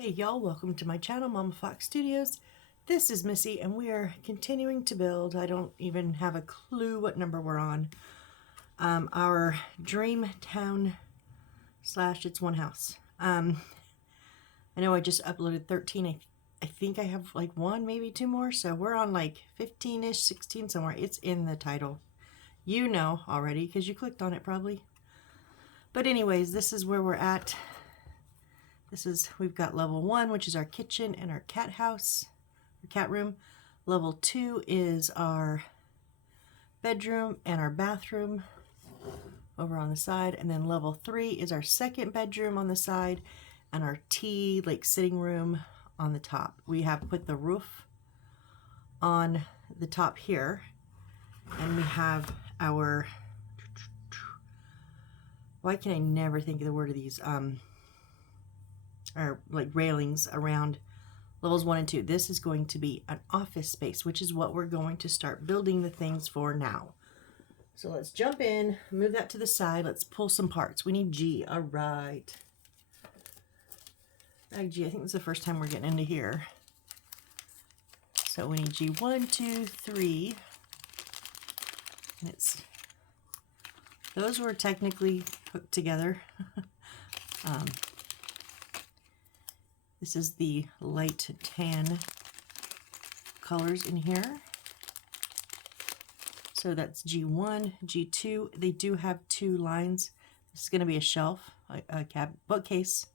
Hey y'all, welcome to my channel, Mama Fox Studios. This is Missy and we are continuing to build. I don't even have a clue what number we're on. Our dream town slash it's one house. I know I just uploaded 13. I think I have like one, maybe two more. So we're on like 15-ish, 16 somewhere. It's in the title. You know already because you clicked on it probably. But anyways, this is where we're at. We've got level 1, which is our kitchen and our cat house, or cat room. Level 2 is our bedroom and our bathroom over on the side. And then level 3 is our second bedroom on the side and our tea, like sitting room on the top. We have put the roof on the top here. And we have our, why can I never think of the word of these? Or like railings around levels 1 and 2. This is going to be an office space, which is what we're going to start building the things for now. So let's jump in, move that to the side. Let's pull some parts. We need G. All right. Bag G, I think this is the first time we're getting into here. So we need G 1, 2, 3. And those were technically hooked together. This is the light tan colors in here. So that's G1, G2. They do have 2 lines. This is going to be a shelf, a bookcase.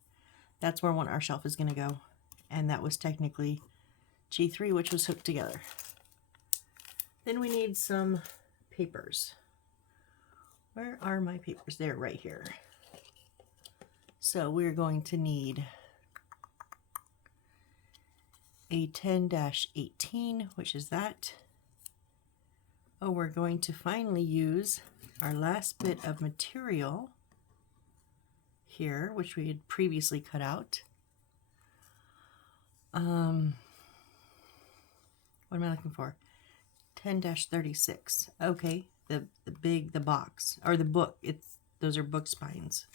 That's where our shelf is going to go. And that was technically G3, which was hooked together. Then we need some papers. Where are my papers? They're right here. So we're going to need a 10-18, which is that. Oh, we're going to finally use our last bit of material here, which we had previously cut out. What am I looking for? 10-36. Okay, the box, or the book. Those are book spines.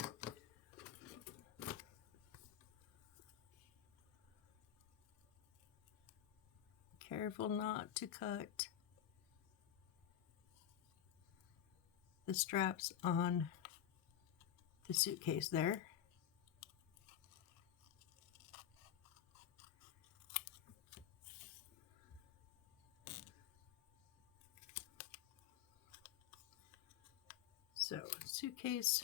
Careful not to cut the straps on the suitcase there. So suitcase,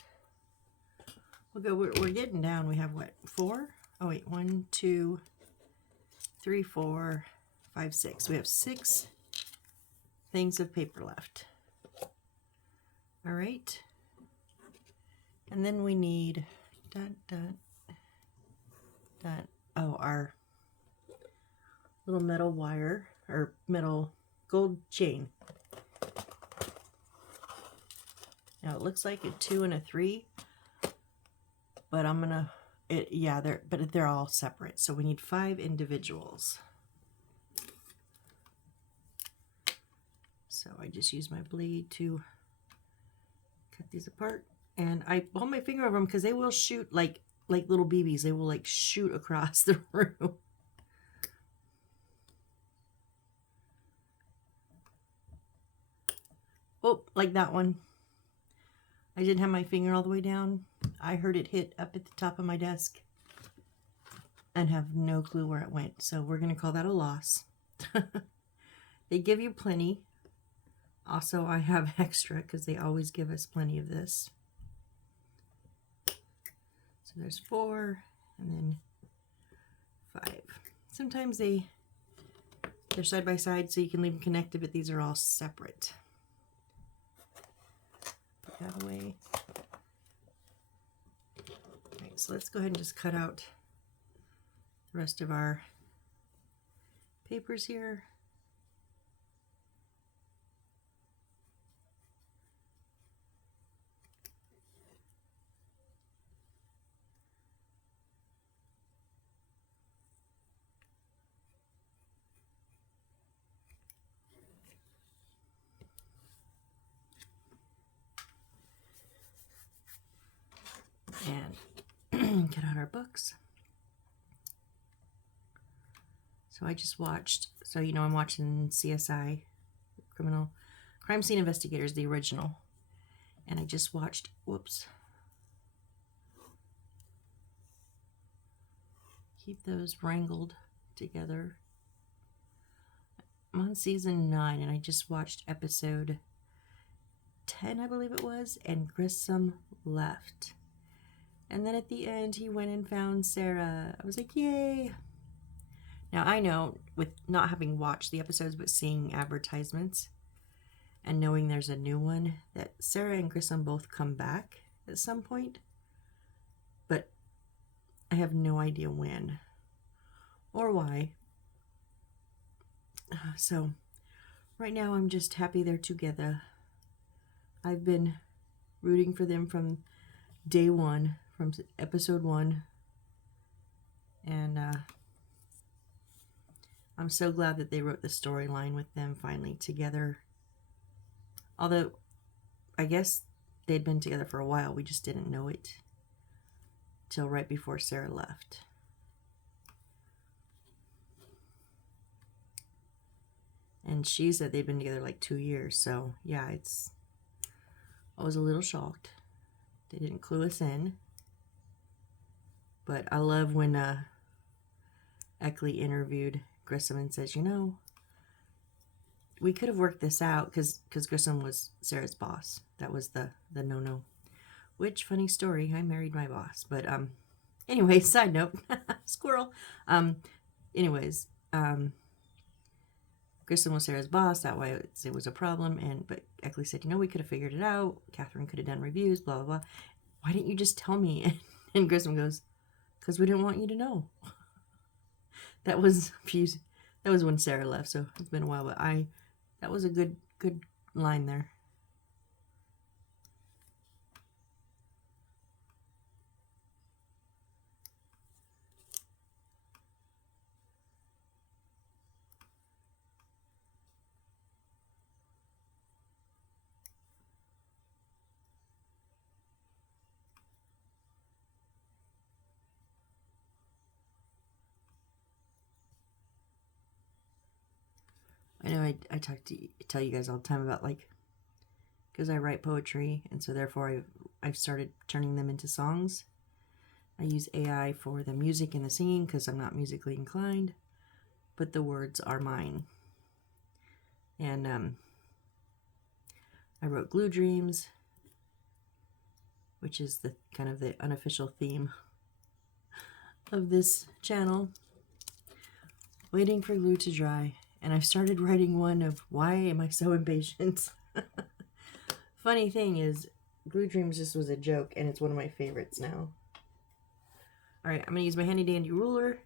we're getting down. We have what, 4? Oh wait, 1, 2, 3, 4, 5, 6. We have 6 things of paper left. All right. And then we need our little metal wire, or metal gold chain. Now it looks like a 2 and a 3, but they're all separate. So we need 5 individuals. So I just use my blade to cut these apart, and I hold my finger over them because they will shoot like little BBs. They will like shoot across the room. Oh, like that one. I didn't have my finger all the way down. I heard it hit up at the top of my desk and have no clue where it went. So we're going to call that a loss. They give you plenty. Also, I have extra because they always give us plenty of this. So there's 4 and then 5. Sometimes they're side by side so you can leave them connected, but these are all separate. Put that away. All right, so let's go ahead and just cut out the rest of our papers here. And get out our books. So I just watched, so you know I'm watching CSI, Criminal Crime Scene Investigators, the original. And I just watched, whoops. Keep those wrangled together. I'm on season 9 and I just watched episode 10, I believe it was, and Grissom left. And then at the end, he went and found Sarah. I was like, yay. Now, I know, with not having watched the episodes, but seeing advertisements and knowing there's a new one, that Sarah and Grissom both come back at some point. But I have no idea when or why. So, right now, I'm just happy they're together. I've been rooting for them from day one, from episode 1. And I'm so glad that they wrote the storyline with them finally together. Although, I guess they'd been together for a while. We just didn't know it till right before Sarah left. And she said they'd been together like 2 years. So, yeah, I was a little shocked. They didn't clue us in. But I love when Eckley interviewed Grissom and says, you know, we could have worked this out because Grissom was Sarah's boss. That was the no-no. Which, funny story, I married my boss. But anyway, side note, squirrel. Anyways, Grissom was Sarah's boss. That way it was a problem. But Eckley said, you know, we could have figured it out. Catherine could have done reviews, blah, blah, blah. Why didn't you just tell me? And Grissom goes, because we didn't want you to know. That was when Sarah left, so it's been a while, but that was a good line there. I know I tell you guys all the time about, like, because I write poetry, and so therefore I've started turning them into songs. I use AI for the music and the singing because I'm not musically inclined, but the words are mine. And I wrote Glue Dreams, which is the kind of the unofficial theme of this channel. Waiting for glue to dry. And I started writing one of why am I so impatient? Funny thing is, Glue Dreams just was a joke, and it's one of my favorites now. Alright, I'm going to use my handy dandy ruler, and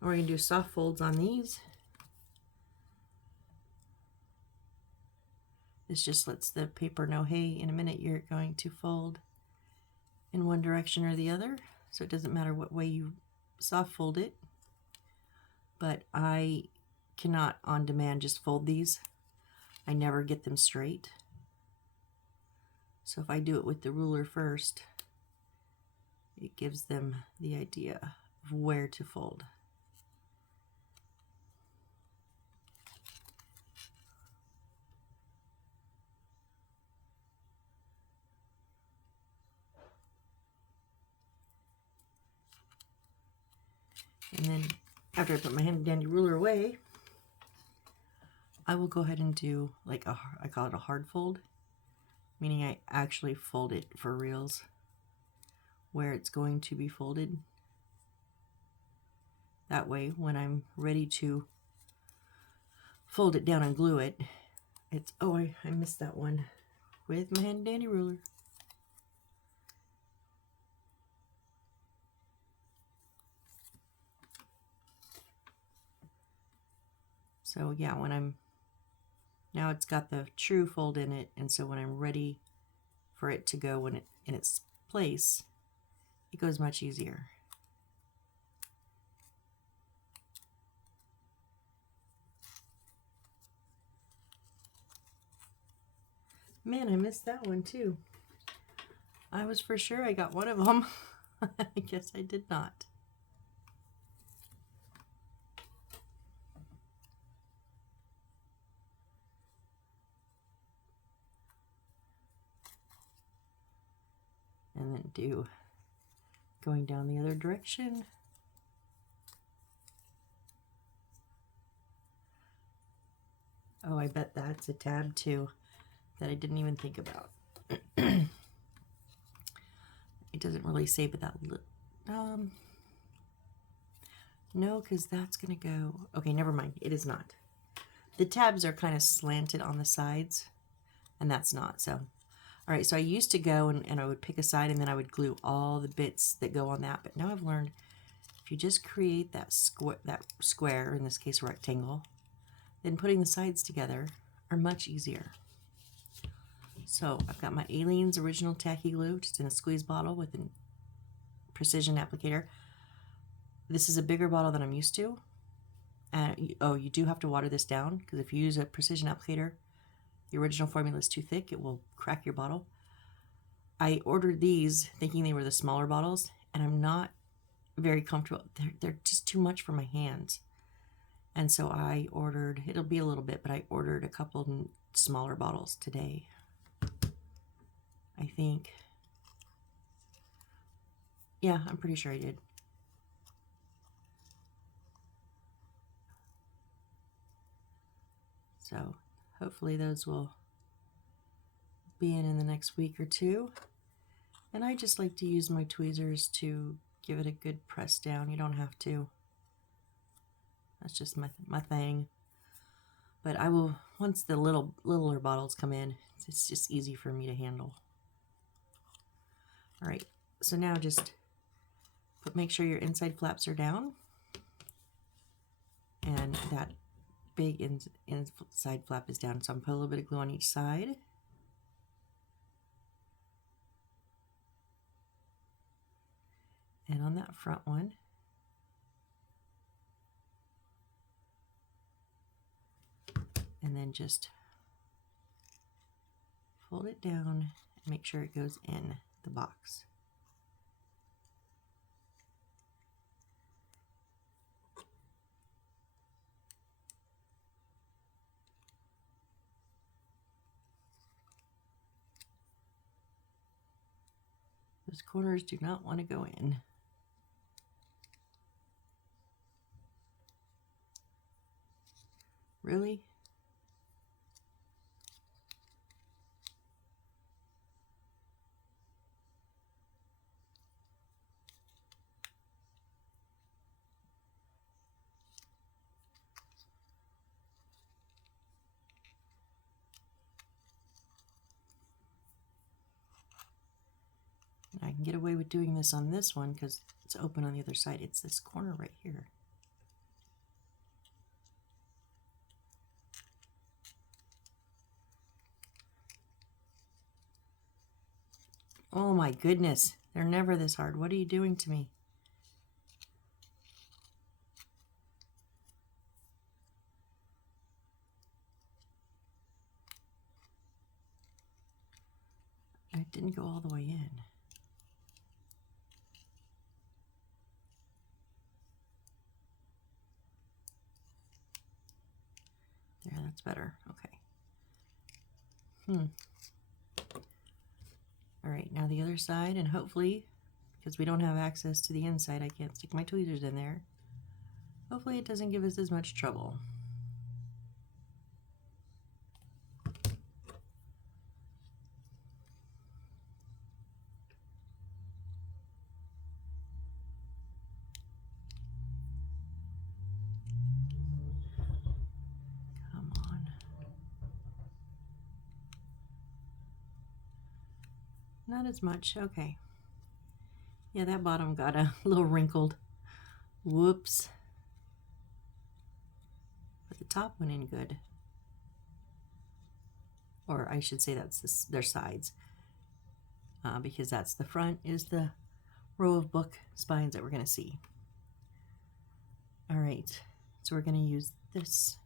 we're going to do soft folds on these. This just lets the paper know, hey, in a minute you're going to fold in one direction or the other, so it doesn't matter what way you soft fold it. But I cannot on demand just fold these. I never get them straight. So if I do it with the ruler first, it gives them the idea of where to fold. And then after I put my handy dandy ruler away, I will go ahead and do like I call it a hard fold, meaning I actually fold it for reals where it's going to be folded. That way, when I'm ready to fold it down and glue it, it's, oh, I missed that one with my handy dandy ruler. So yeah, now it's got the true fold in it, and so when I'm ready for it to go in its place, it goes much easier. Man, I missed that one too. I was for sure I got one of them. I guess I did not. and then do going down the other direction. Oh, I bet that's a tab too that I didn't even think about. It doesn't really say, but that no, because that's gonna go. Okay, never mind. It is not. The tabs are kind of slanted on the sides, and that's not. So, all right. So I used to go and I would pick a side, and then I would glue all the bits that go on that. But now I've learned if you just create that square, in this case a rectangle, then putting the sides together are much easier. So I've got my Aleene's Original Tacky Glue, just in a squeeze bottle with a precision applicator. This is a bigger bottle than I'm used to. Oh, you do have to water this down, because if you use a precision applicator, the original formula is too thick. It will crack your bottle. I ordered these thinking they were the smaller bottles, and I'm not very comfortable. They're just too much for my hands. And so I ordered, it'll be a little bit, but I ordered a couple smaller bottles today. I think. Yeah, I'm pretty sure I did. So hopefully those will be in the next week or two. And I just like to use my tweezers to give it a good press down. You don't have to. That's just my thing. But I will, once the littler bottles come in, it's just easy for me to handle. All right, so now just make sure your inside flaps are down, and that big inside flap is down. So I'm putting a little bit of glue on each side. And on that front one. And then just fold it down and make sure it goes in the box. Those corners do not want to go in. Really? I can get away with doing this on this one because it's open on the other side. It's this corner right here. Oh my goodness, they're never this hard. What are you doing to me? It didn't go all the way in. There, that's better. Okay. All right, now the other side, and hopefully, because we don't have access to the inside, I can't stick my tweezers in there. Hopefully it doesn't give us as much trouble. Come on. Not as much, okay. Yeah, that bottom got a little wrinkled. Whoops. But the top went in good. Or I should say that's their sides. Because that's the front is the row of book spines that we're going to see. All right, so we're going to use this.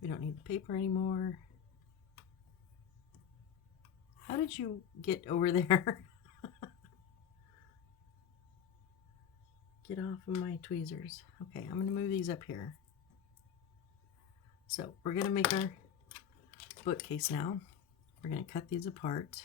We don't need the paper anymore. How did you get over there? Get off of my tweezers. Okay, I'm going to move these up here. So we're going to make our bookcase now. We're going to cut these apart.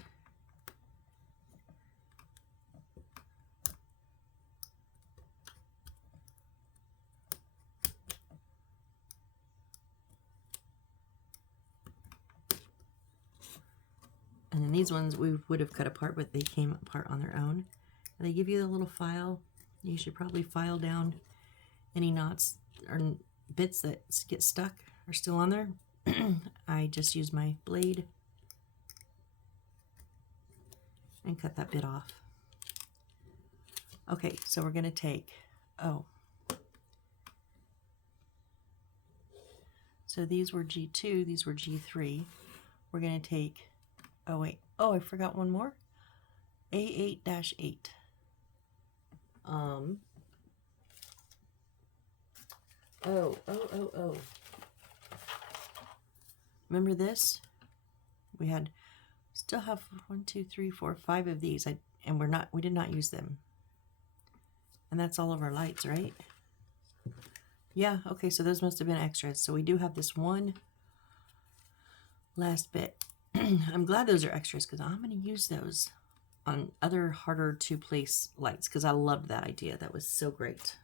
And then these ones we would have cut apart, but they came apart on their own. And they give you the little file. You should probably file down any knots or bits that get stuck or still on there. I just use my blade and cut that bit off. Okay, so we're going to take, so these were G2, these were G3. We're going to take, I forgot one more. A8-8. Remember this? We still have 1, 2, 3, 4, 5 of these, and we did not use them. And that's all of our lights, right? Yeah, okay, so those must have been extras. So we do have this one last bit. I'm glad those are extras because I'm going to use those on other harder to place lights because I loved that idea. That was so great.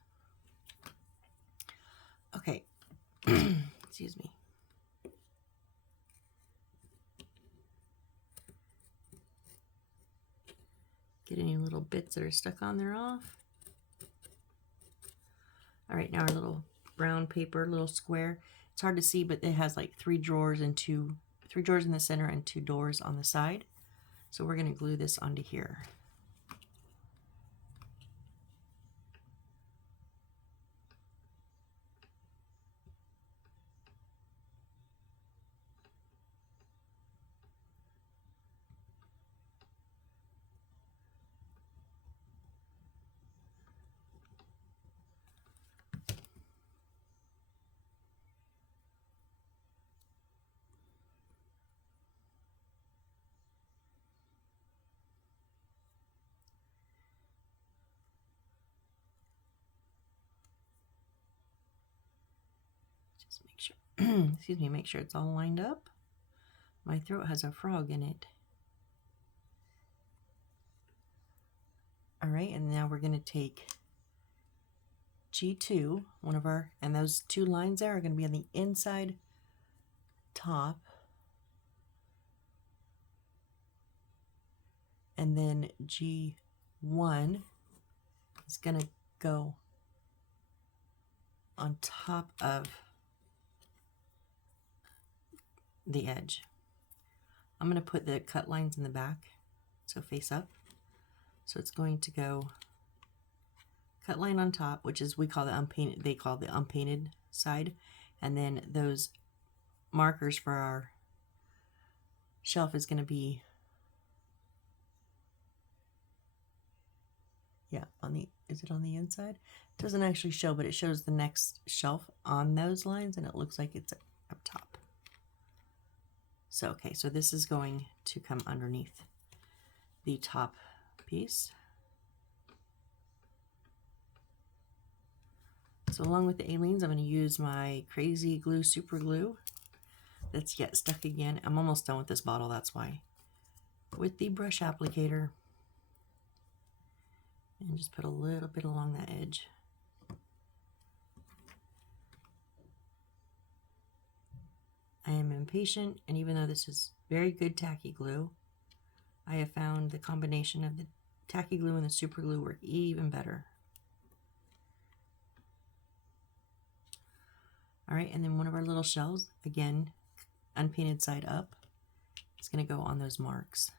Okay, excuse me. Get any little bits that are stuck on there off. All right, now our little brown paper, little square. It's hard to see, but it has like 3 drawers and 3 drawers in the center and 2 doors on the side. So we're going to glue this onto here. Just make sure, excuse me, make sure it's all lined up. My throat has a frog in it. All right, and now we're going to take G2, and those 2 lines there are going to be on the inside top. And then G1 is going to go on top of the edge. I'm going to put the cut lines in the back, so face up. So it's going to go cut line on top, which is they call the unpainted side, and then those markers for our shelf is going to be is it on the inside? It doesn't actually show, but it shows the next shelf on those lines, and it looks like it's up top. So, okay, so this is going to come underneath the top piece. So along with the Aleene's, I'm going to use my Crazy Glue Super Glue that's yet stuck again. I'm almost done with this bottle, that's why. With the brush applicator. And just put a little bit along that edge. I am impatient, and even though this is very good tacky glue, I have found the combination of the tacky glue and the super glue work even better. All right, and then one of our little shells, again, unpainted side up, it's going to go on those marks.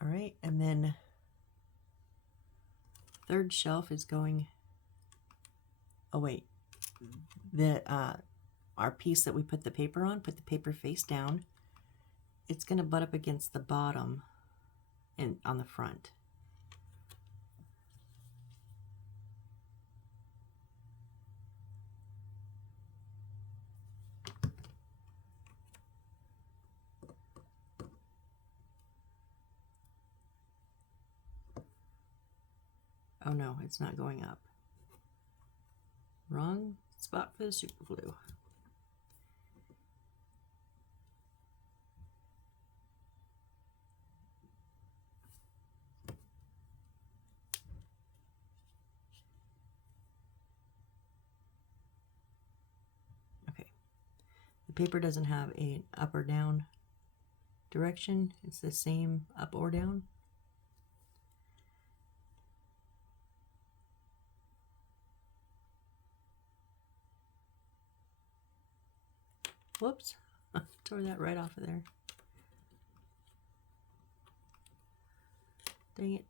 All right, and then third shelf is going, our piece that we put the paper on, put the paper face down. It's going to butt up against the bottom and on the front. Oh no, it's not going up. Wrong spot for the super glue. Okay. The paper doesn't have an up or down direction. It's the same up or down. Whoops, tore that right off of there. Dang it.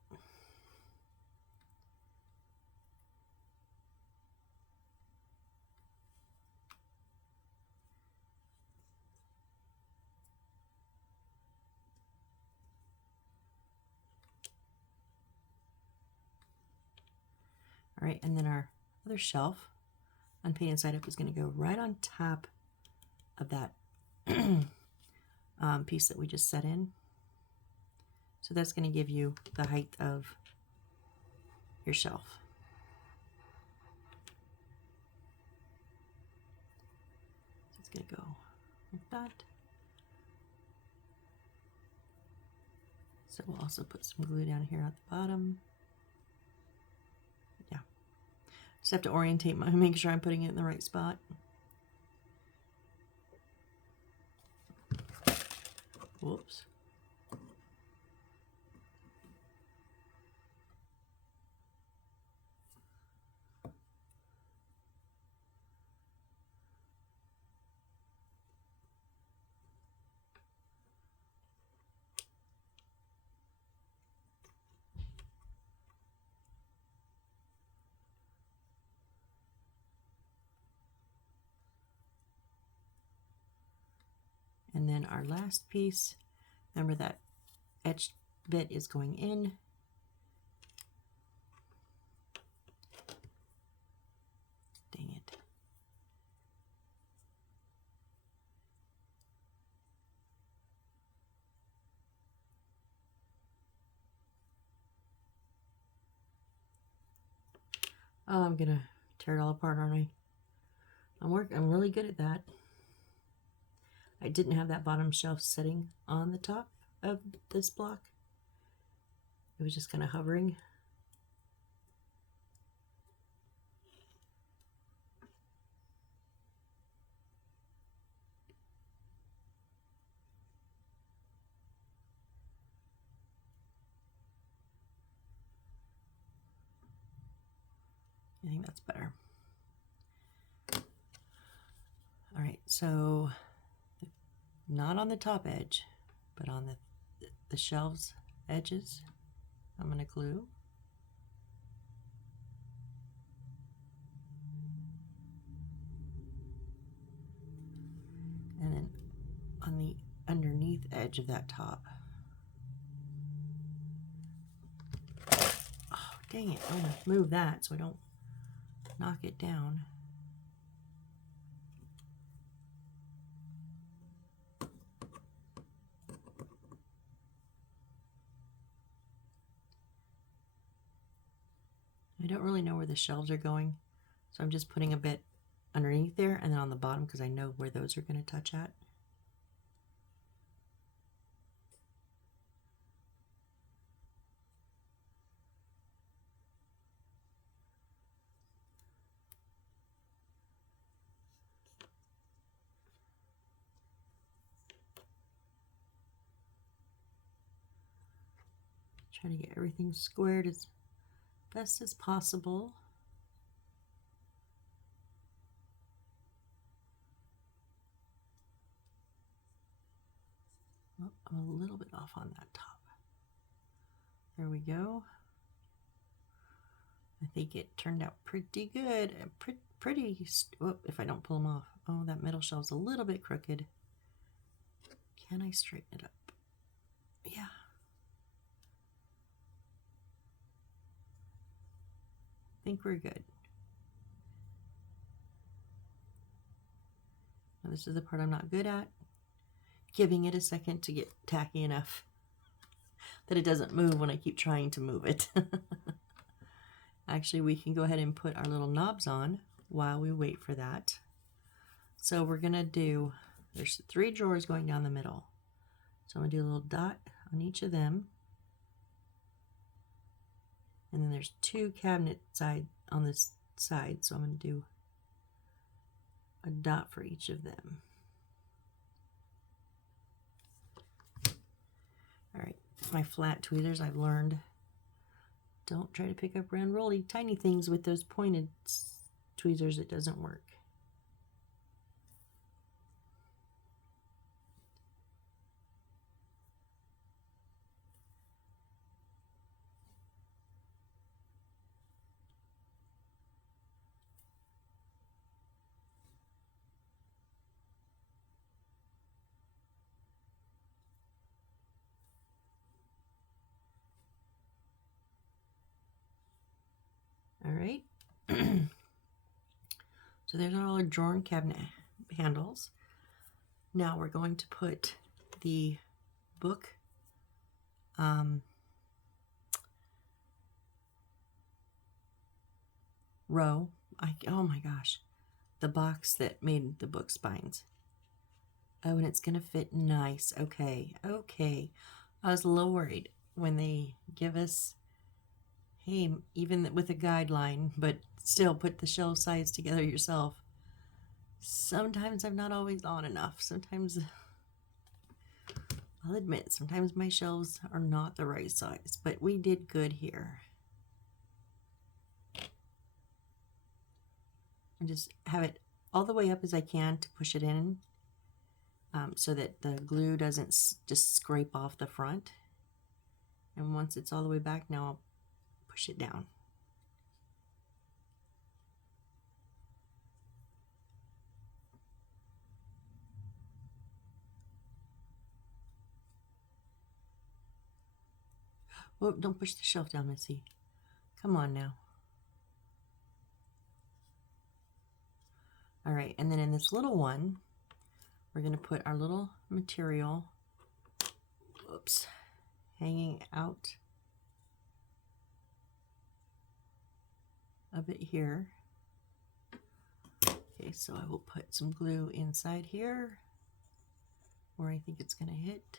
All right, and then our other shelf, unpainted side up, is going to go right on top of that piece that we just set in. So that's going to give you the height of your shelf. So it's going to go like that. So we'll also put some glue down here at the bottom. Yeah. Just have to orientate make sure I'm putting it in the right spot. Whoops. And then our last piece, remember that etched bit is going in. Dang it. Oh, I'm gonna tear it all apart, aren't I? I'm really good at that. I didn't have that bottom shelf sitting on the top of this block. It was just kind of hovering. I think that's better. All right, so not on the top edge, but on the shelves edges, I'm going to glue. And then on the underneath edge of that top. Oh, dang it. I'm going to move that so I don't knock it down. I don't really know where the shelves are going, so I'm just putting a bit underneath there and then on the bottom because I know where those are going to touch at. Trying to get everything squared as best as possible. Oh, I'm a little bit off on that top. There we go. I think it turned out pretty good. Oh, if I don't pull them off. Oh, that middle shelf's a little bit crooked. Can I straighten it up? Yeah. I think we're good. Now this is the part I'm not good at. Giving it a second to get tacky enough that it doesn't move when I keep trying to move it. Actually, we can go ahead and put our little knobs on while we wait for that. So we're gonna do, there's 3 drawers going down the middle. So I'm gonna do a little dot on each of them. And then there's 2 cabinet side on this side. So I'm gonna do a dot for each of them. All right, my flat tweezers, I've learned, don't try to pick up round rolly tiny things with those pointed tweezers. It doesn't work. All right. So there's all our drawer and cabinet handles. Now we're going to put the book row. Oh my gosh, the box that made the book spines. Oh, and it's gonna fit nice. Okay. I was a little worried when they give us, hey, even with a guideline, but still put the shelf size together yourself. Sometimes I'm not always on enough. Sometimes, I'll admit, sometimes my shelves are not the right size, but we did good here. And just have it all the way up as I can to push it in, so that the glue doesn't just scrape off the front. And once it's all the way back, now I'll push it down. Whoa, don't push the shelf down, Missy. Come on now. All right, and then in this little one, we're going to put our little material, whoops, hanging out a bit here. Okay, so I will put some glue inside here where I think it's going to hit.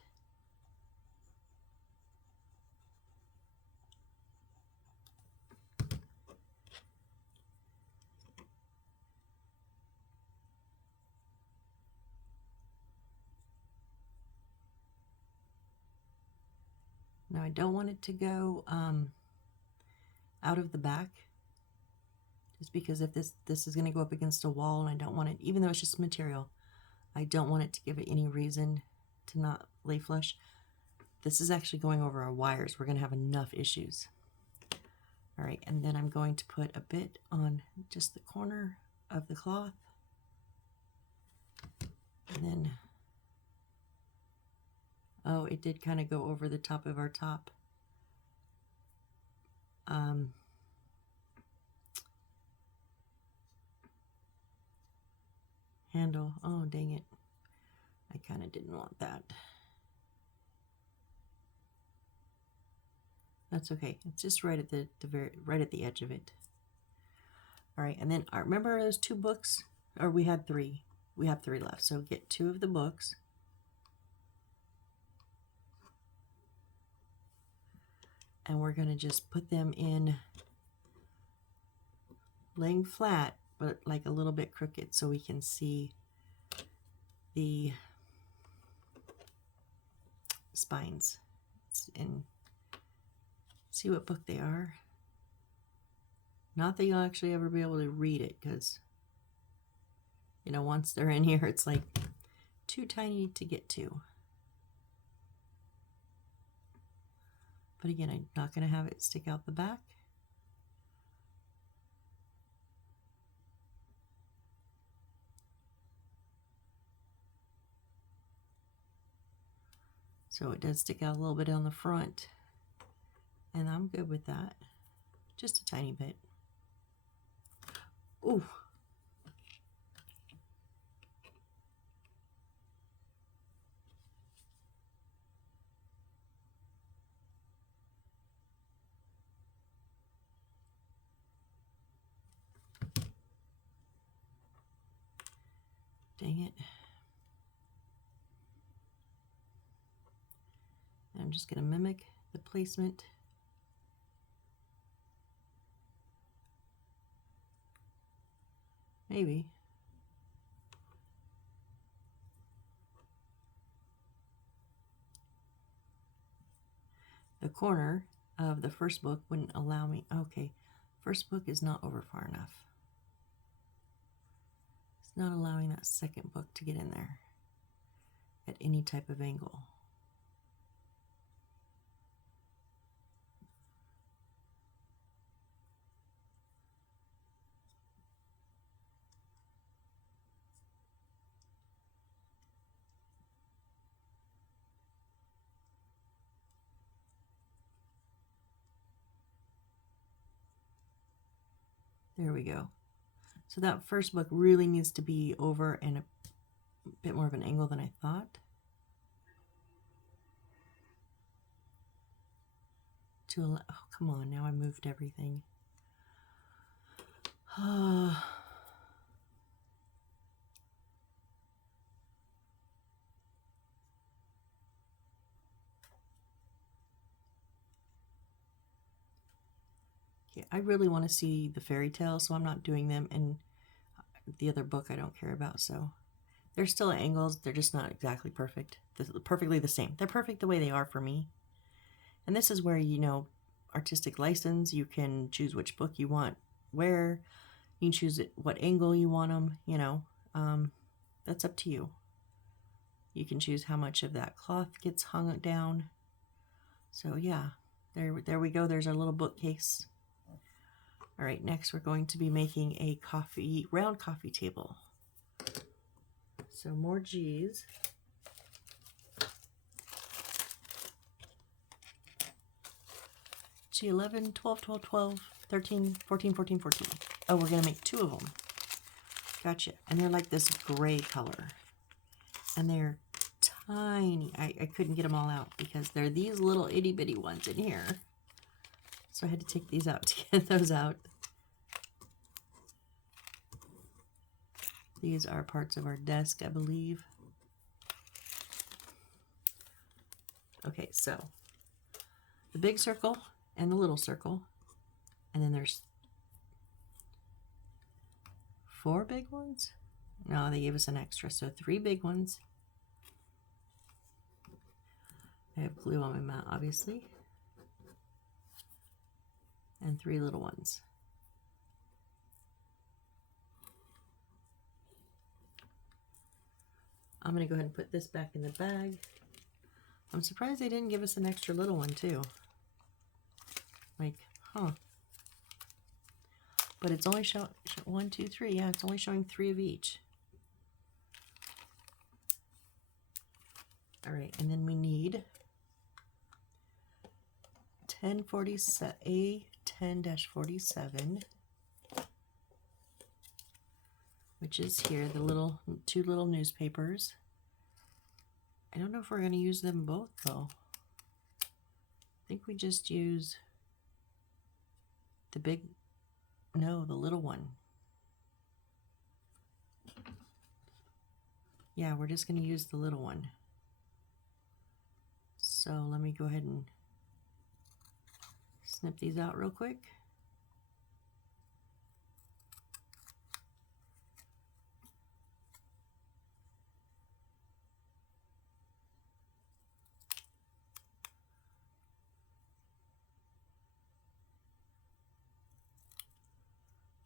Now I don't want it to go out of the back, just because if this is going to go up against a wall, and I don't want it, even though it's just material, I don't want it to give it any reason to not lay flush. This is actually going over our wires. We're going to have enough issues. All right, and then I'm going to put a bit on just the corner of the cloth. And then, oh, it did kind of go over the top of our top. Handle. Oh, dang it. I kind of didn't want that. That's okay. It's just right at the right at the edge of it. All right, and then remember those 2 books? Or we had 3. We have 3 left. So get 2 of the books. And we're going to just put them in laying flat, but like a little bit crooked, so we can see the spines and see what book they are. Not that you'll actually ever be able to read it, because, you know, once they're in here, it's like too tiny to get to. But again, I'm not going to have it stick out the back. So it does stick out a little bit on the front, and I'm good with that. Just a tiny bit. Ooh. Dang it. I'm just going to mimic the placement. Maybe. The corner of the first book wouldn't allow me. Okay, first book is not over far enough. It's not allowing that second book to get in there at any type of angle. There we go. So that first book really needs to be over and a bit more of an angle than I thought. Oh, come on, now I moved everything. Okay, I really want to see the fairy tales, so I'm not doing them, and the other book I don't care about, so they're still at angles. They're just not exactly perfect. They're perfectly the same. They're perfect the way they are for me. And this is where, you know, artistic license, you can choose which book you want where, you can choose what angle you want them, you know, that's up to you. You can choose how much of that cloth gets hung down. So yeah, there we go. There's our little bookcase. All right, next we're going to be making a round coffee table. So more G's. G11, 12, 12, 12, 13, 14, 14, 14. Oh, we're going to make 2 of them. Gotcha. And they're like this gray color. And they're tiny. I couldn't get them all out because they're these little itty bitty ones in here. So I had to take these out to get those out. These are parts of our desk, I believe. Okay, so the big circle and the little circle. And then there's 4 big ones. No, they gave us an extra, so 3 big ones. I have glue on my mat, obviously. And 3 little ones. I'm going to go ahead and put this back in the bag. I'm surprised they didn't give us an extra little one, too. Like, huh. But it's only showing 1, 2, 3. Yeah, it's only showing 3 of each. All right, and then we need A10-47, which is here, the 2 little newspapers. I don't know if we're going to use them both, though. I think we just use the little one. Yeah, we're just going to use the little one. So let me go ahead and snip these out real quick.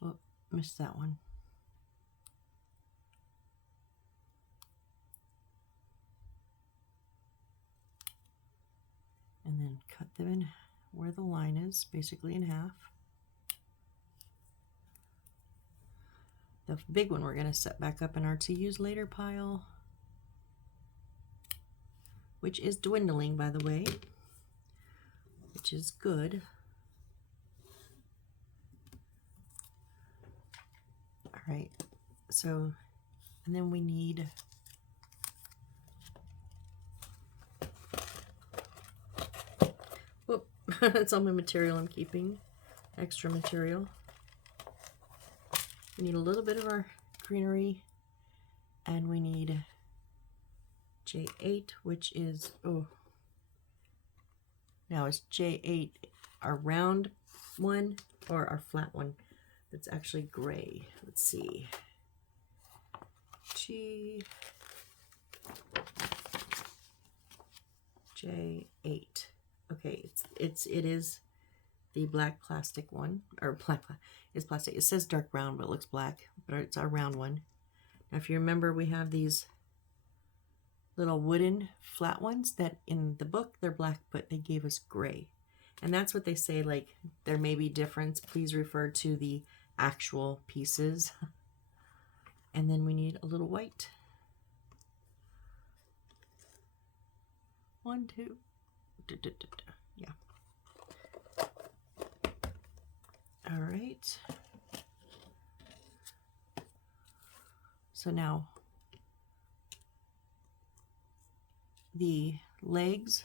Oh, missed that one. And then cut them in where the line is, basically in half. The big one we're going to set back up in our to use later pile, which is dwindling, by the way, which is good. All right, so, and then we need whoop, that's all my material I'm keeping, extra material. We need a little bit of our greenery And we need J8, which is, oh, now is J8 our round one or our flat one that's actually gray? Let's see. J8. Okay, it is the black plastic one, or it's plastic. It says dark brown, but it looks black, but it's our round one. Now, if you remember, we have these little wooden flat ones that in the book they're black, but they gave us gray. And that's what they say, like, there may be difference. Please refer to the actual pieces. And then we need a little white. 1, 2. Yeah. All right. So now the legs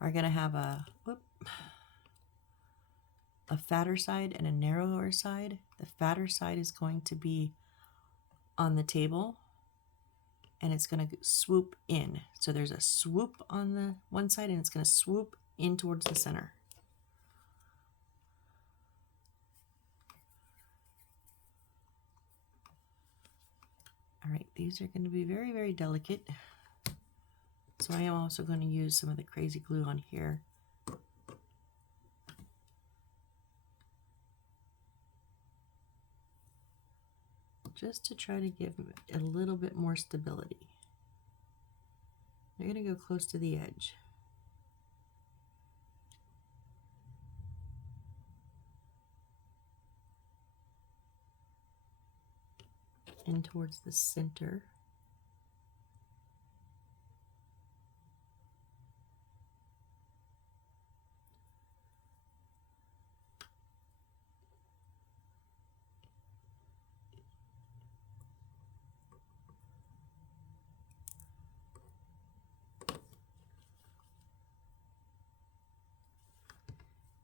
are going to have a fatter side and a narrower side. The fatter side is going to be on the table, and it's going to swoop in. So there's a swoop on the one side, and it's going to swoop in towards the center. All right, these are going to be very, very delicate. So I am also going to use some of the crazy glue on here. Just to try to give it a little bit more stability. They're going to go close to the edge. In towards the center.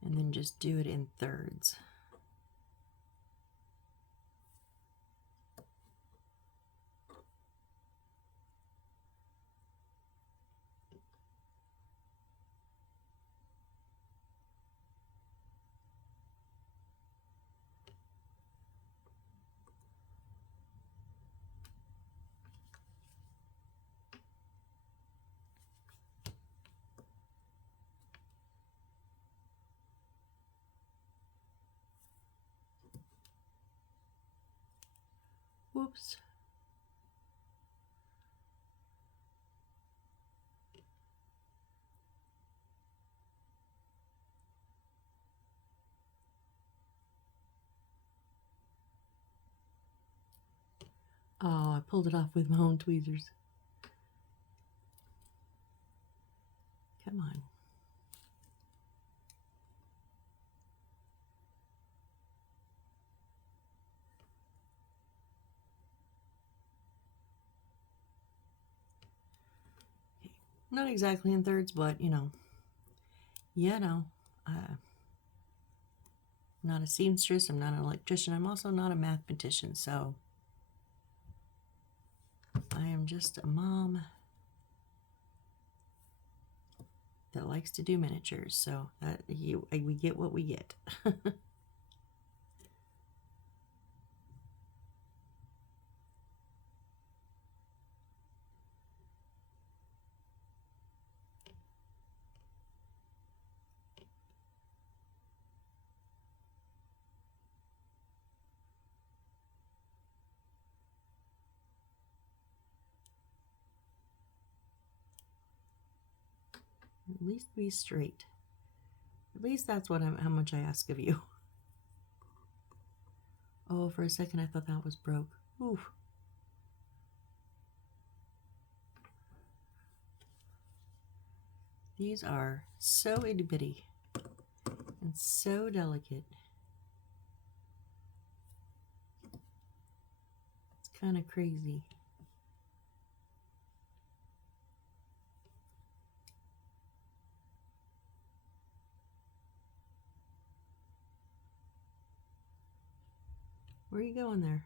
And then just do it in thirds. Whoops. Oh, I pulled it off with my own tweezers. Come on. Not exactly in thirds, but I'm not a seamstress, I'm not an electrician, I'm also not a mathematician, so I am just a mom that likes to do miniatures, so we get what we get. At least be straight. At least that's how much I ask of you. Oh, for a second I thought that was broke. Oof. These are so itty bitty and so delicate. It's kind of crazy. Where are you going there?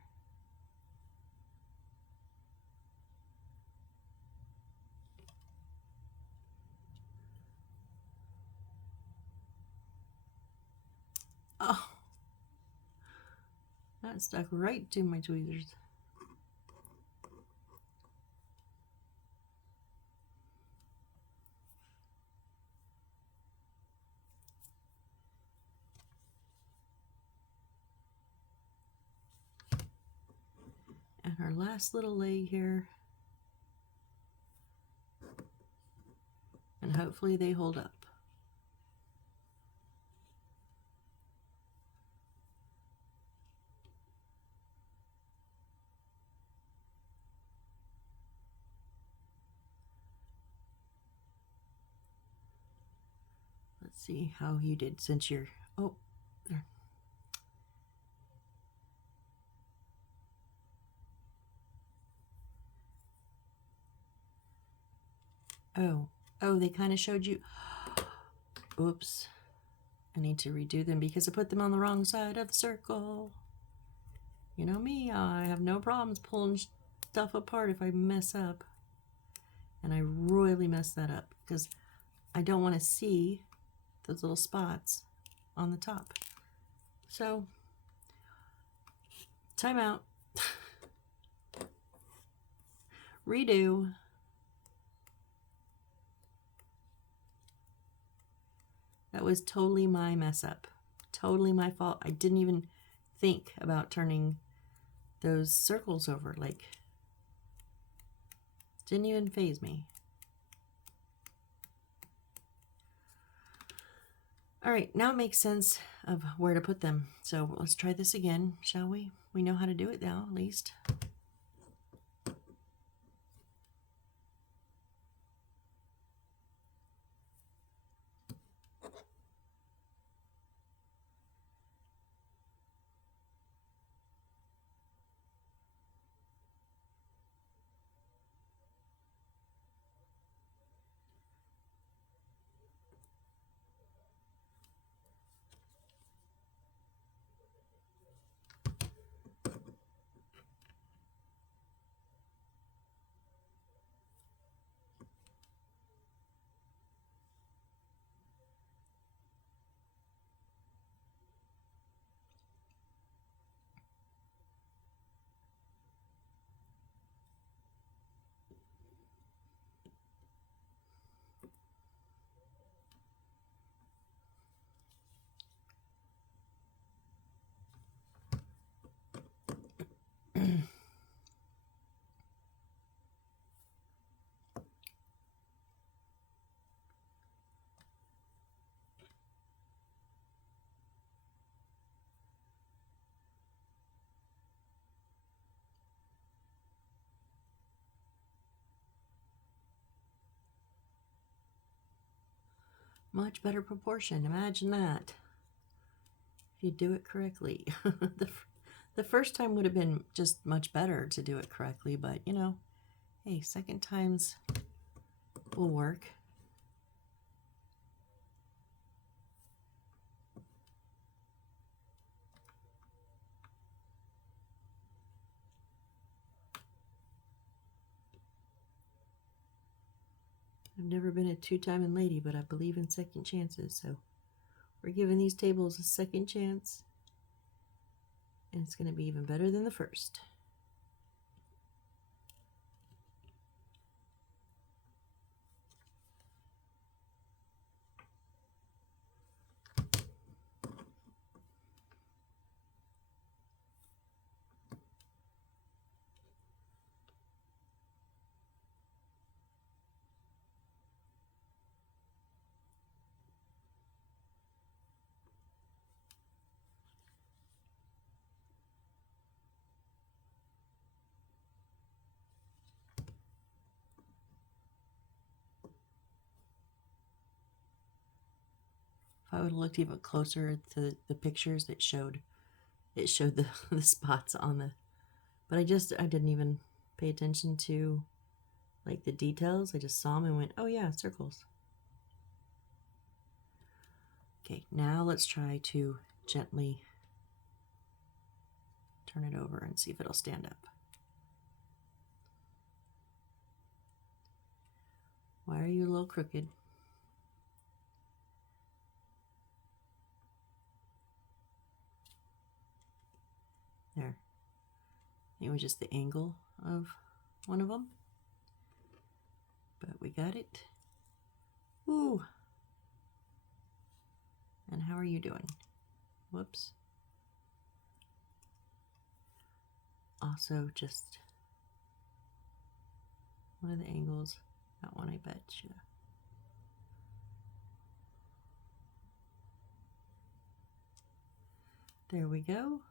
Oh, that stuck right to my tweezers. And our last little leg here. And hopefully they hold up. Let's see how you did since you're, oh, there. Oh, they kind of showed you. Oops. I need to redo them because I put them on the wrong side of the circle. You know me, I have no problems pulling stuff apart if I mess up. And I royally messed that up because I don't want to see those little spots on the top. So, time out. Redo. That was totally my mess up. Totally my fault. I didn't even think about turning those circles over. Like, didn't even faze me. All right, now it makes sense of where to put them. So let's try this again, shall we? We know how to do it now, at least. Much better proportion. Imagine that. If you do it correctly. The first time would have been just much better to do it correctly, but you know, hey, second times will work. I've never been a two-timing lady, but I believe in second chances, so we're giving these tables a second chance, and it's going to be even better than the first. If I would have looked even closer to the pictures, it showed the, the spots on the, but I didn't even pay attention to like the details. I just saw them and went, oh yeah, circles. Okay, now let's try to gently turn it over and see if it'll stand up. Why are you a little crooked? It was just the angle of one of them. But we got it. Ooh. And how are you doing? Whoops. Also just one of the angles. That one, I bet you. There we go.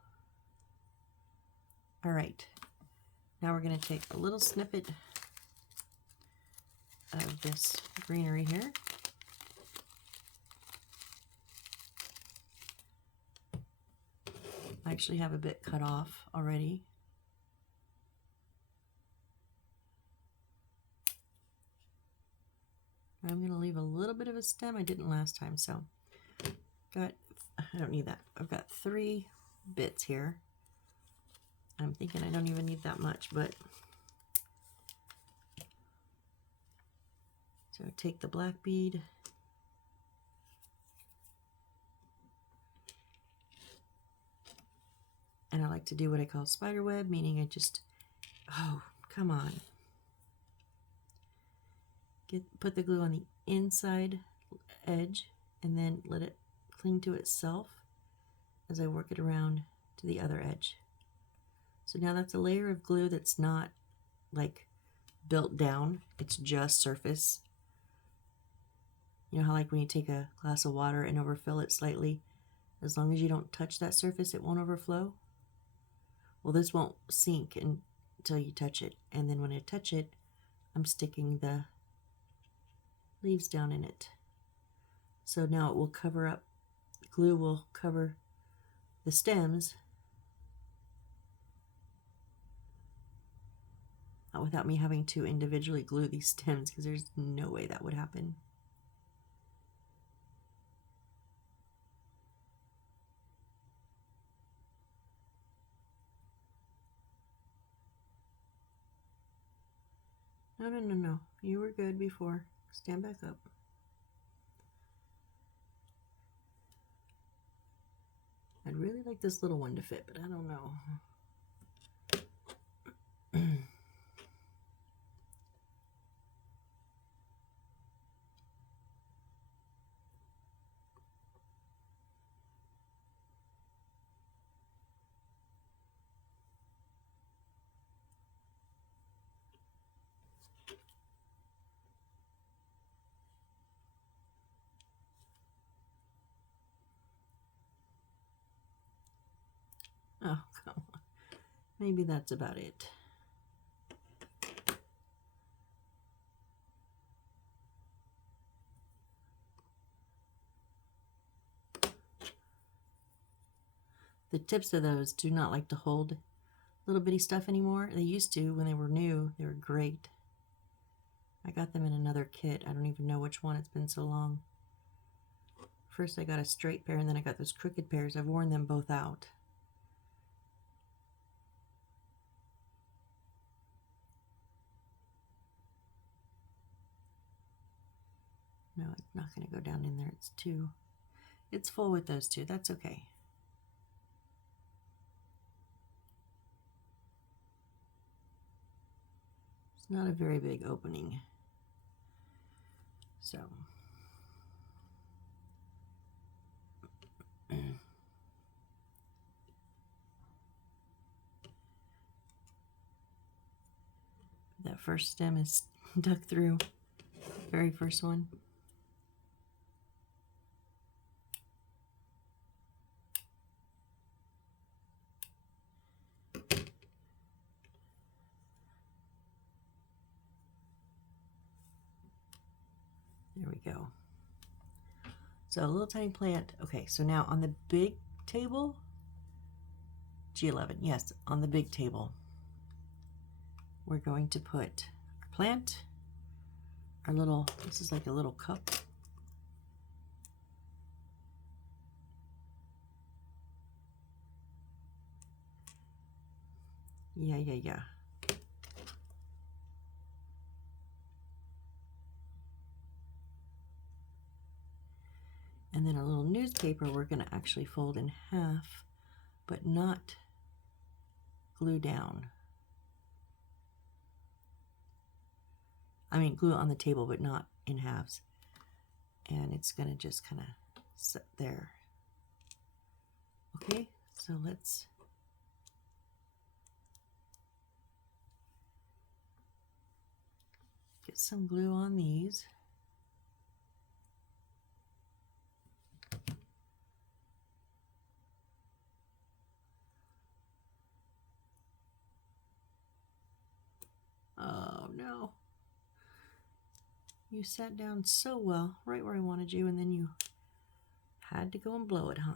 All right. Now we're going to take a little snippet of this greenery here. I actually have a bit cut off already. I'm going to leave a little bit of a stem. I didn't last time, so I don't need that. I've got 3 bits here. I'm thinking I don't even need that much, but so take the black bead, and I like to do what I call spider web, meaning I just, oh, come on. Put the glue on the inside edge and then let it cling to itself as I work it around to the other edge. So now that's a layer of glue that's not like built down, it's just surface. You know how like when you take a glass of water and overfill it slightly, as long as you don't touch that surface, it won't overflow? Well, this won't sink until you touch it. And then when I touch it, I'm sticking the leaves down in it. So now it will cover up, glue will cover the stems without me having to individually glue these stems, because there's no way that would happen. No. You were good before. Stand back up. I'd really like this little one to fit, but I don't know. Oh, come on. Maybe that's about it. The tips of those do not like to hold little bitty stuff anymore. They used to when they were new. They were great. I got them in another kit. I don't even know which one. It's been so long. First I got a straight pair, and then I got those crooked pairs. I've worn them both out. No, it's not going to go down in there. It's full with those two. That's okay. It's not a very big opening. So that first stem is dug through, very first one. There we go. So a little tiny plant. Okay, so now on the big table, G11, yes, on the big table, we're going to put our plant, our little, this is like a little cup. Yeah. And then our little newspaper we're going to actually fold in half, but not glue down. glue it on the table, but not in halves. And it's going to just kind of sit there. Okay, so let's get some glue on these. Oh no. You sat down so well, right where I wanted you, and then you had to go and blow it, huh?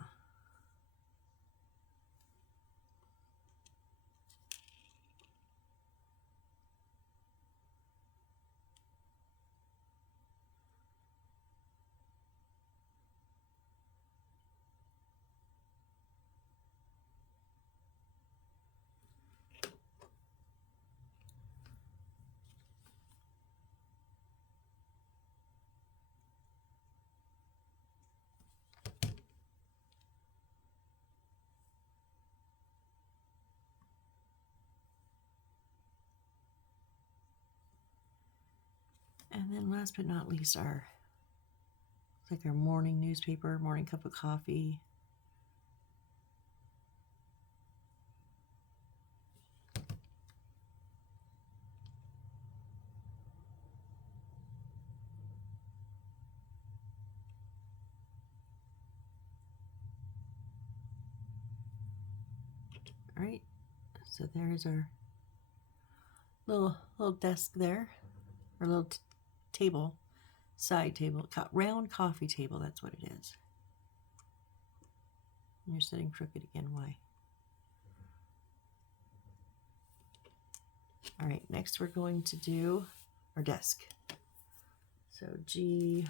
And then last but not least, our morning newspaper, morning cup of coffee. All right, so there's our little desk there, or little table, side table, round coffee table. That's what it is. And you're sitting crooked again. Why? All right, next we're going to do our desk. So G.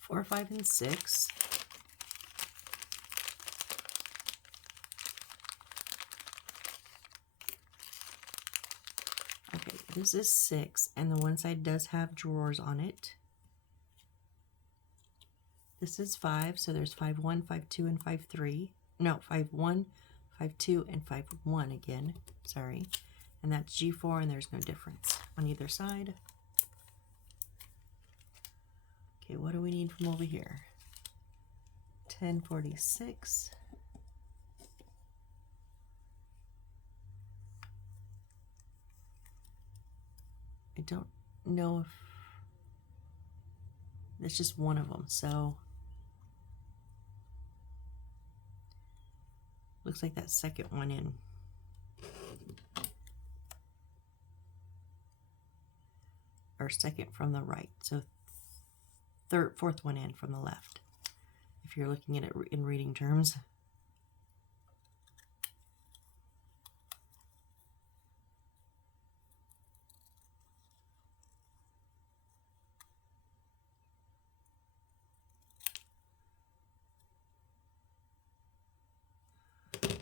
Four, 5, and 6. Okay, this is 6, and the one side does have drawers on it. This is 5, so there's 5, 1, 5, 2, and 5, 3. No, 5, 1, 5, 2, and 5, 1 again. Sorry. And that's G4, and there's no difference on either side. Okay, what do we need from over here? 1046. I don't know if it's just one of them, so looks like that second one in. Or second from the right, so fourth one in from the left, if you're looking at it in reading terms.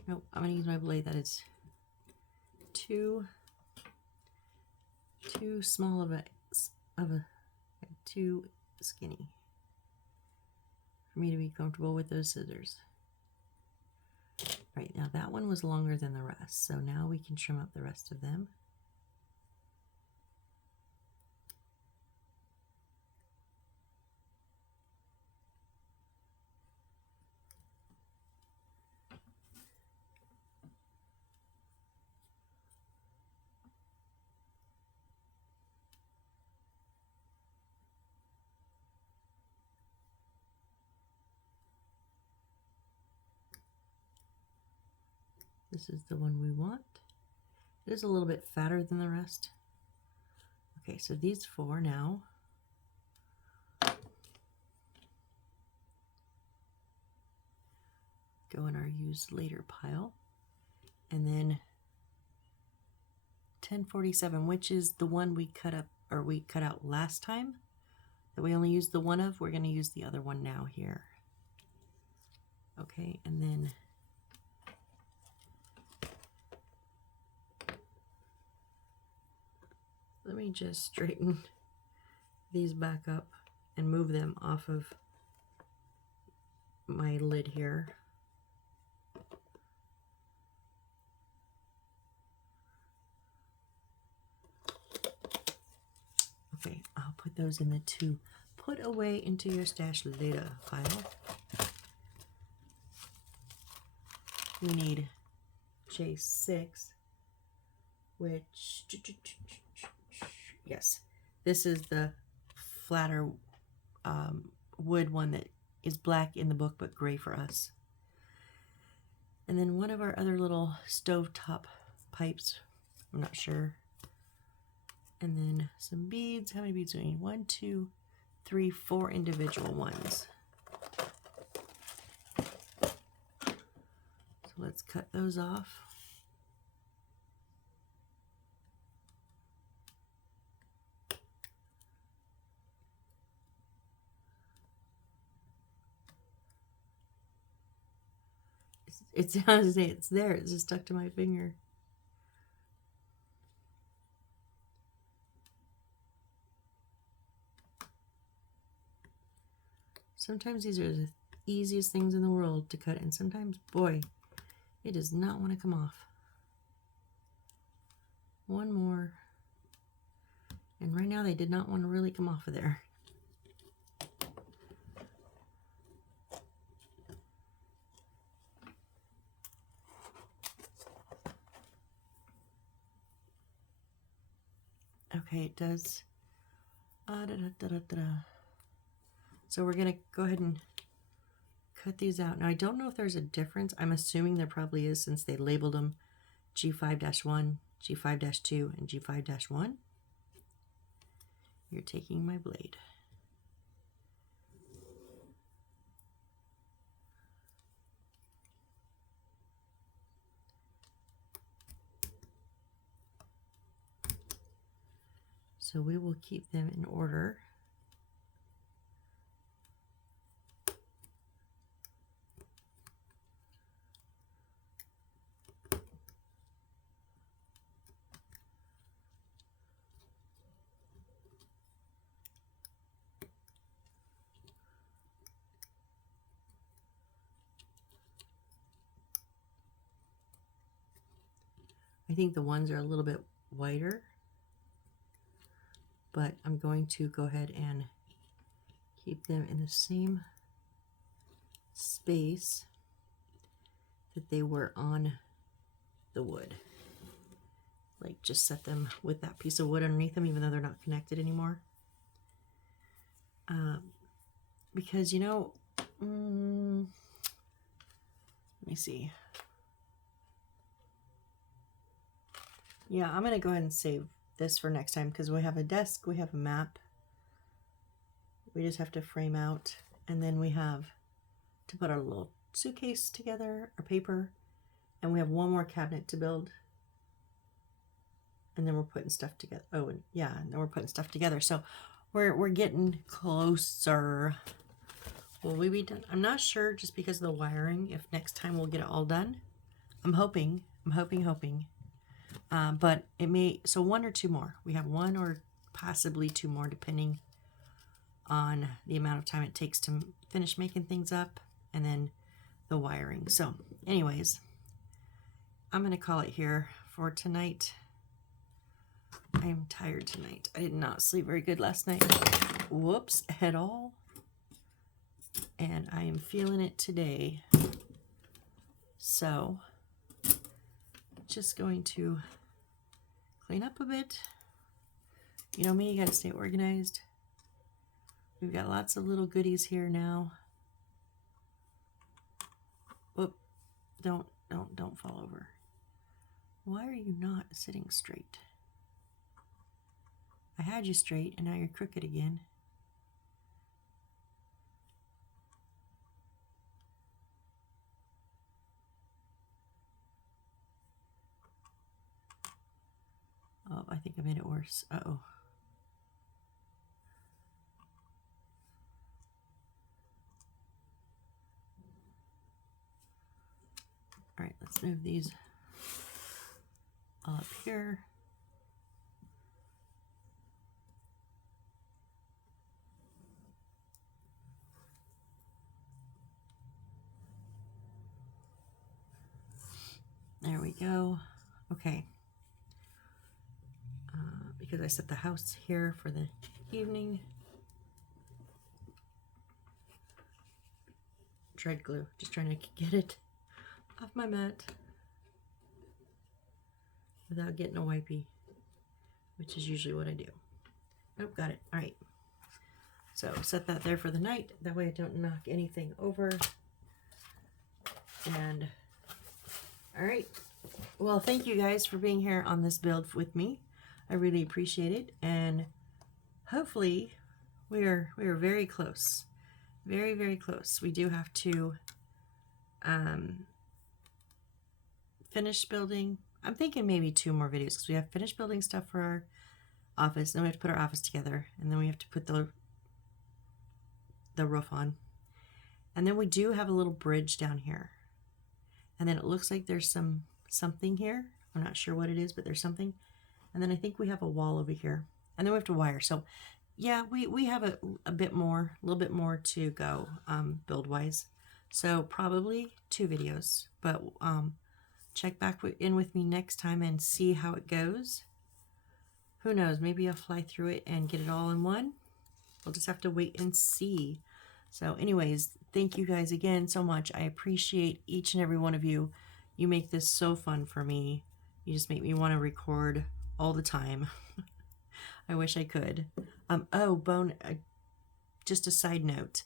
Nope, I'm going to use my blade that is too small of a too skinny for me to be comfortable with those scissors. Right, now that one was longer than the rest, so now we can trim up the rest of them. This is the one we want. It is a little bit fatter than the rest. Okay, so these 4 now. Go in our use later pile. And then 1047, which is the one we cut up, or we cut out last time, that we only used the one of. We're going to use the other one now here. Okay, and then let me just straighten these back up and move them off of my lid here. Okay, I'll put those in the to put away into your stash later file. We need J6, which, yes, this is the flatter wood one that is black in the book but gray for us. And then one of our other little stovetop pipes, I'm not sure. And then some beads. How many beads do we need? 1, 2, 3, 4 individual ones. So let's cut those off. It's honestly, it's there. It's just stuck to my finger. Sometimes these are the easiest things in the world to cut, and sometimes, boy, it does not want to come off. One more. And right now they did not want to really come off of there. Okay, it does. So we're going to go ahead and cut these out. Now, I don't know if there's a difference. I'm assuming there probably is since they labeled them G5-1, G5-2, and G5-1. You're taking my blade. So we will keep them in order. I think the ones are a little bit whiter, but I'm going to go ahead and keep them in the same space that they were on the wood. Like just set them with that piece of wood underneath them, even though they're not connected anymore. Because, you know, let me see. Yeah, I'm going to go ahead and save this for next time because we have a desk, we have a map. We just have to frame out. And then we have to put our little suitcase together, our paper. And we have one more cabinet to build. And then we're putting stuff together. Oh, and yeah, and then we're putting stuff together. So we're getting closer. Will we be done? I'm not sure just because of the wiring if next time we'll get it all done. I'm hoping. But it may, so 1 or 2 more. We have 1 or possibly 2 more depending on the amount of time it takes to finish making things up and then the wiring. So anyways, I'm going to call it here for tonight. I am tired tonight. I did not sleep very good last night. Whoops, at all. And I am feeling it today. So just going to clean up a bit. You know me, you gotta stay organized. We've got lots of little goodies here now. Whoop, don't fall over. Why are you not sitting straight? I had you straight and now you're crooked again. Oh, I think I made it worse. Uh-oh. All right, let's move these up here. There we go. Okay. because I set the house here for the evening. Dread glue, just trying to get it off my mat without getting a wipey, which is usually what I do. Nope, got it. All right. So set that there for the night. That way I don't knock anything over. And all right. Well, thank you guys for being here on this build with me. I really appreciate it. And hopefully we are very close. Very, very close. We do have to finish building. I'm thinking maybe 2 more videos because we have finished building stuff for our office. Then we have to put our office together. And then we have to put the roof on. And then we do have a little bridge down here. And then it looks like there's something here. I'm not sure what it is, but there's something. And then I think we have a wall over here. And then we have to wire. So yeah, we have a little bit more to go build wise. So probably 2 videos, but check back in with me next time and see how it goes. Who knows, maybe I'll fly through it and get it all in one. We'll just have to wait and see. So anyways, thank you guys again so much. I appreciate each and every one of you. You make this so fun for me. You just make me want to record all the time. I wish I could. Just a side note.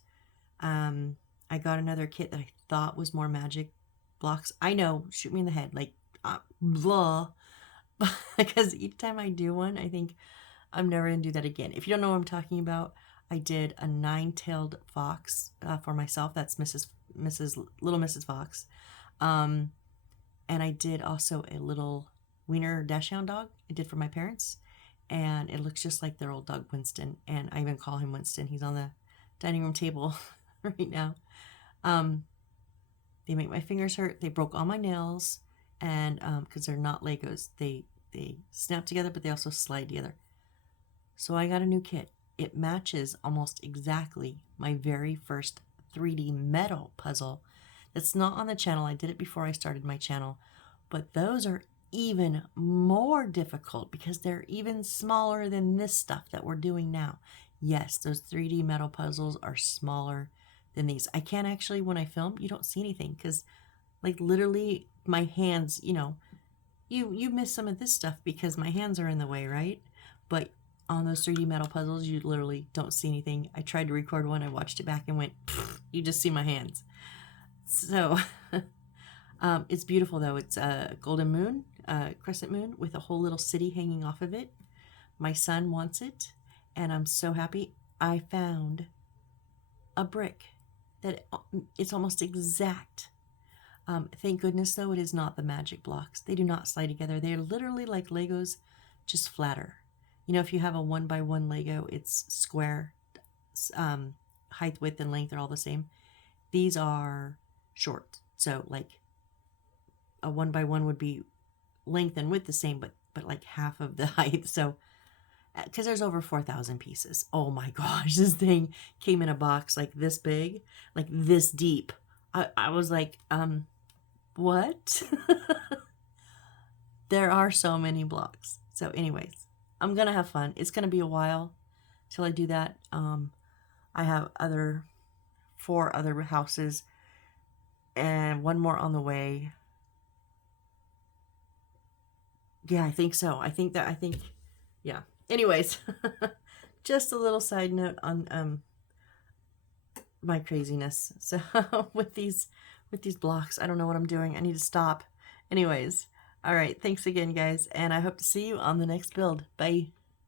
I got another kit that I thought was more magic blocks. I know, shoot me in the head, like, blah. Because each time I do one, I think I'm never going to do that again. If you don't know what I'm talking about, I did a 9-tailed fox for myself. That's Little Mrs. Fox. And I did also a little wiener dachshund dog I did for my parents. And it looks just like their old dog, Winston. And I even call him Winston. He's on the dining room table right now. They make my fingers hurt. They broke all my nails. And because they're not Legos, they snap together, but they also slide together. So I got a new kit. It matches almost exactly my very first 3D metal puzzle. That's not on the channel. I did it before I started my channel. But those are even more difficult because they're even smaller than this stuff that we're doing now. Yes, those 3D metal puzzles are smaller than these. I can't actually, when I film, you don't see anything because like literally my hands, you know, you miss some of this stuff because my hands are in the way, right? But on those 3D metal puzzles, you literally don't see anything. I tried to record one. I watched it back and went, you just see my hands. So it's beautiful though. It's a golden moon, crescent moon with a whole little city hanging off of it. My son wants it and I'm so happy. I found a brick that it's almost exact. Thank goodness though, it is not the magic blocks. They do not slide together. They are literally like Legos, just flatter. You know, if you have a 1x1 Lego, it's square, height, width, and length are all the same. These are short. So like a 1x1 would be length and width the same, but like half of the height. So, because there's over 4,000 pieces. Oh my gosh, this thing came in a box like this big, like this deep. I was like, what? There are so many blocks. So anyways, I'm going to have fun. It's going to be a while till I do that. I have 4 other houses and 1 more on the way. Yeah, I think so. Yeah. Anyways, just a little side note on my craziness. So with these blocks, I don't know what I'm doing. I need to stop. Anyways, all right. Thanks again, guys, and I hope to see you on the next build. Bye.